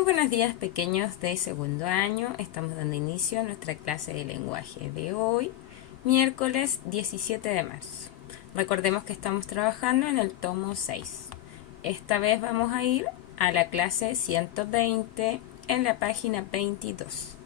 Muy buenos días, pequeños de segundo año. Estamos dando inicio a nuestra clase de lenguaje de hoy, miércoles 17 de marzo. Recordemos que estamos trabajando en el tomo 6. Esta vez vamos a ir a la clase 120 en la página 22.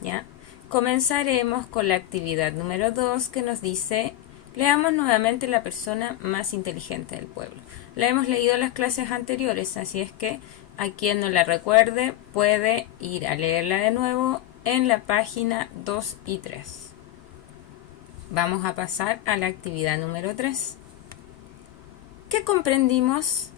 ¿Ya? Comenzaremos con la actividad número 2 que nos dice: leamos nuevamente la persona más inteligente del pueblo. La hemos leído en las clases anteriores, así es que a quien no la recuerde puede ir a leerla de nuevo en la página 2 y 3. Vamos a pasar a la actividad número 3. ¿Qué comprendimos?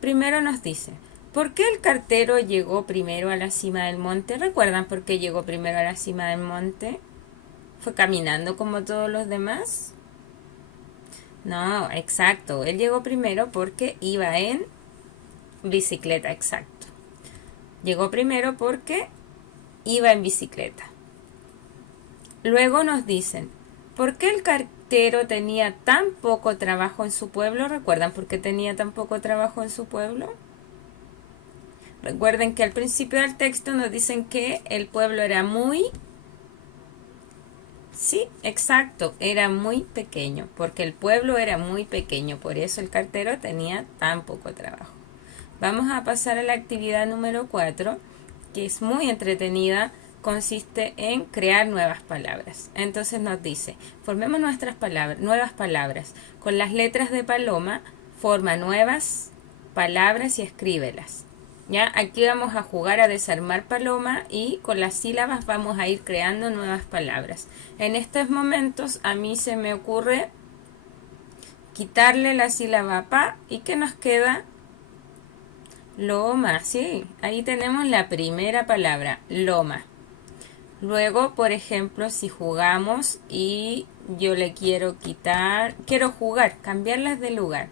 Primero nos dice: ¿por qué el cartero llegó primero a la cima del monte? ¿Recuerdan por qué llegó primero a la cima del monte? ¿Fue caminando como todos los demás? No, exacto. Él llegó primero porque iba en bicicleta, exacto. Llegó primero porque iba en bicicleta. Luego nos dicen: ¿por qué el cartero tenía tan poco trabajo en su pueblo? ¿Recuerdan por qué tenía tan poco trabajo en su pueblo? Recuerden que al principio del texto nos dicen que el pueblo era muy... Sí, exacto, era muy pequeño, porque el pueblo era muy pequeño, por eso el cartero tenía tan poco trabajo. Vamos a pasar a la actividad número 4, que es muy entretenida, consiste en crear nuevas palabras. Entonces nos dice: formemos nuestras palabras, nuevas palabras. Con las letras de paloma, forma nuevas palabras y escríbelas. ¿Ya? Aquí vamos a jugar a desarmar paloma y con las sílabas vamos a ir creando nuevas palabras. En estos momentos a mí se me ocurre quitarle la sílaba pa y que nos queda loma. Sí, ahí tenemos la primera palabra, loma. Luego, por ejemplo, si jugamos y yo le quiero quitar, quiero jugar, cambiarlas de lugar.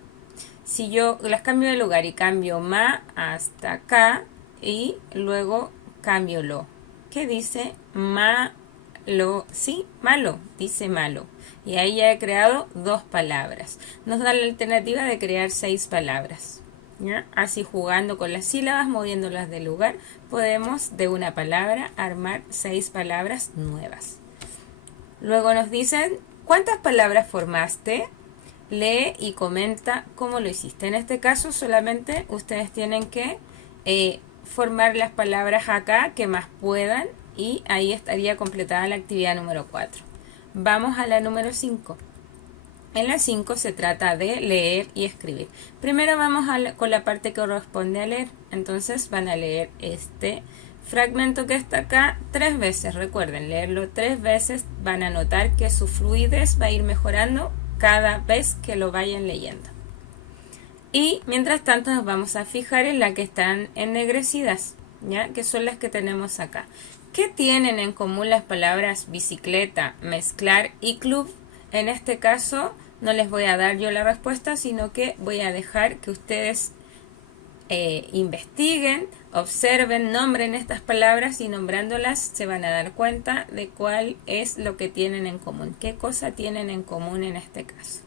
Si yo las cambio de lugar y cambio ma hasta acá y luego cambio lo. ¿Qué dice? Malo. Sí, malo, dice malo. Y ahí ya he creado 2 palabras. Nos da la alternativa de crear 6 palabras. ¿Ya? Así, jugando con las sílabas, moviéndolas del lugar, podemos de una palabra armar 6 palabras nuevas. Luego nos dicen: ¿cuántas palabras formaste? Lee y comenta cómo lo hiciste. En este caso solamente ustedes tienen que formar las palabras acá que más puedan y ahí estaría completada la actividad número 4. Vamos a la número 5. En la 5 se trata de leer y escribir. Primero vamos con la parte que corresponde a leer. Entonces van a leer este fragmento que está acá 3 veces. Recuerden, leerlo 3 veces. Van a notar que su fluidez va a ir mejorando cada vez que lo vayan leyendo. Y mientras tanto nos vamos a fijar en la que están ennegrecidas, ¿ya? Que son las que tenemos acá. ¿Qué tienen en común las palabras bicicleta, mezclar y club? En este caso no les voy a dar yo la respuesta, sino que voy a dejar que ustedes investiguen, observen, nombren estas palabras y nombrándolas se van a dar cuenta de cuál es lo que tienen en común, qué cosa tienen en común en este caso.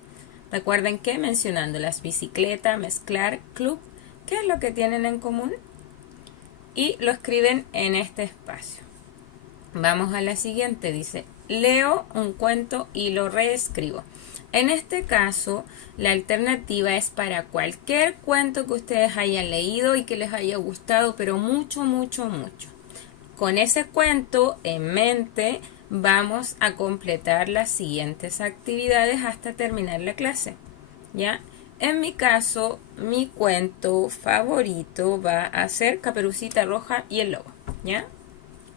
Recuerden que mencionándolas: bicicleta, mezclar, club, ¿qué es lo que tienen en común? Y lo escriben en este espacio. Vamos a la siguiente, dice: leo un cuento y lo reescribo. En este caso, la alternativa es para cualquier cuento que ustedes hayan leído y que les haya gustado, pero mucho, mucho, mucho. Con ese cuento en mente, vamos a completar las siguientes actividades hasta terminar la clase. ¿Ya? En mi caso, mi cuento favorito va a ser Caperucita Roja y el Lobo. ¿Ya?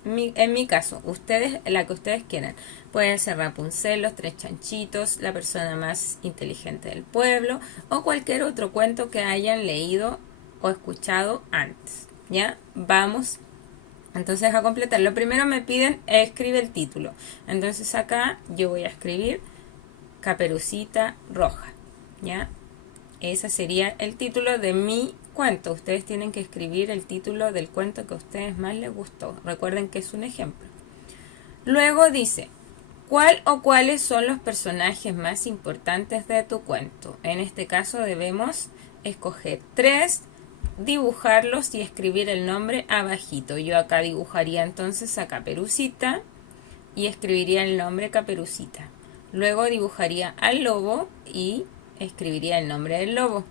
En mi caso, ustedes, la que ustedes quieran. Pueden ser Rapunzel, Los Tres Chanchitos, La persona más inteligente del pueblo o cualquier otro cuento que hayan leído o escuchado antes. ¿Ya? Vamos entonces a completar. Lo primero me piden: escribe el título. Entonces acá yo voy a escribir Caperucita Roja. ¿Ya? Ese sería el título de mi cuento. Ustedes tienen que escribir el título del cuento que a ustedes más les gustó. Recuerden que es un ejemplo. Luego dice: ¿cuál o cuáles son los personajes más importantes de tu cuento? En este caso debemos escoger 3 dibujarlos y escribir el nombre abajito. Yo acá dibujaría entonces a Caperucita y escribiría el nombre Caperucita. Luego dibujaría al lobo y escribiría el nombre del lobo.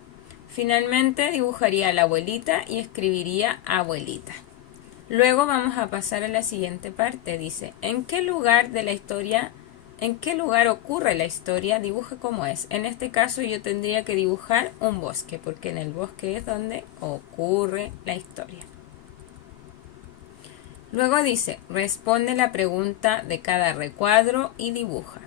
Finalmente dibujaría a la abuelita y escribiría abuelita. Luego vamos a pasar a la siguiente parte. Dice, ¿en qué lugar de la historia, en qué lugar ocurre la historia? Dibuja cómo es. En este caso yo tendría que dibujar un bosque, porque en el bosque es donde ocurre la historia. Luego dice, responde la pregunta de cada recuadro y dibuja.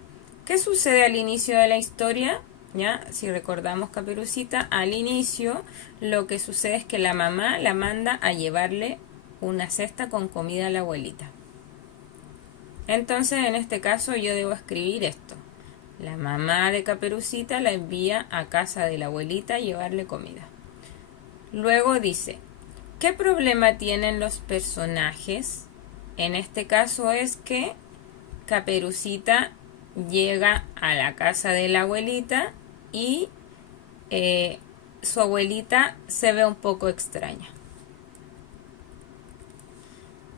¿Qué sucede al inicio de la historia? ¿Ya? Si recordamos Caperucita, al inicio lo que sucede es que la mamá la manda a llevarle una cesta con comida a la abuelita. Entonces en este caso yo debo escribir esto. La mamá de Caperucita la envía a casa de la abuelita a llevarle comida. Luego dice, ¿qué problema tienen los personajes? En este caso es que Caperucita llega a la casa de la abuelita y su abuelita se ve un poco extraña.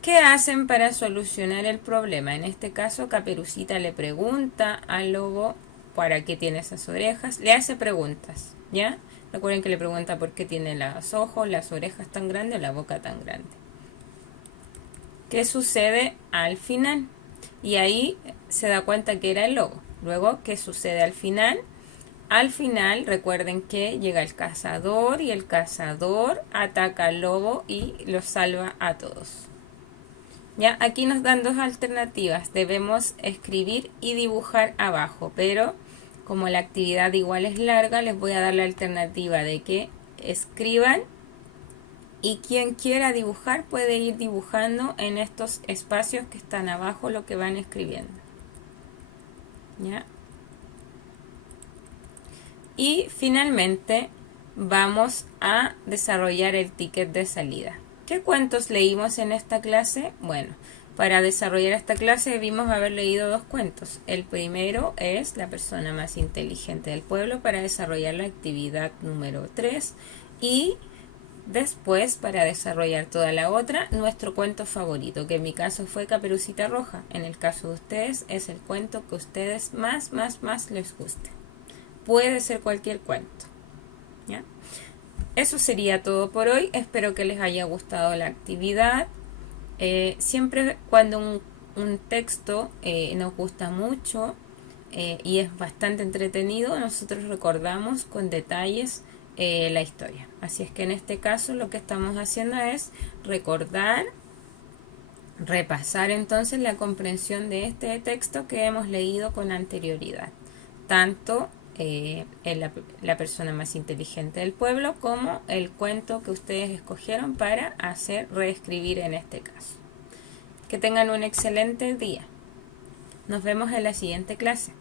¿Qué hacen para solucionar el problema? En este caso, Caperucita le pregunta al lobo para qué tiene esas orejas. Le hace preguntas, ¿ya? Recuerden que le pregunta por qué tiene los ojos, las orejas tan grandes o la boca tan grande. ¿Qué sucede al final? Y ahí se da cuenta que era el lobo. Luego, ¿qué sucede al final? Al final, recuerden que llega el cazador y el cazador ataca al lobo y los salva a todos. Ya, aquí nos dan dos alternativas. Debemos escribir y dibujar abajo, pero como la actividad igual es larga, les voy a dar la alternativa de que escriban y quien quiera dibujar puede ir dibujando en estos espacios que están abajo lo que van escribiendo. ¿Ya? Y finalmente vamos a desarrollar el ticket de salida. ¿Qué cuentos leímos en esta clase? Bueno, para desarrollar esta clase debimos haber leído dos cuentos. El primero es La persona más inteligente del pueblo para desarrollar la actividad número 3 y después para desarrollar toda la otra, nuestro cuento favorito, que en mi caso fue Caperucita Roja. En el caso de ustedes es el cuento que a ustedes más les guste. Puede ser cualquier cuento. ¿Ya? Eso sería todo por hoy. Espero que les haya gustado la actividad. Siempre cuando un texto nos gusta mucho y es bastante entretenido, nosotros recordamos con detalles la historia. Así es que en este caso lo que estamos haciendo es recordar, repasar entonces la comprensión de este texto que hemos leído con anterioridad. Tanto la persona más inteligente del pueblo como el cuento que ustedes escogieron para reescribir en este caso. Que tengan un excelente día. Nos vemos en la siguiente clase.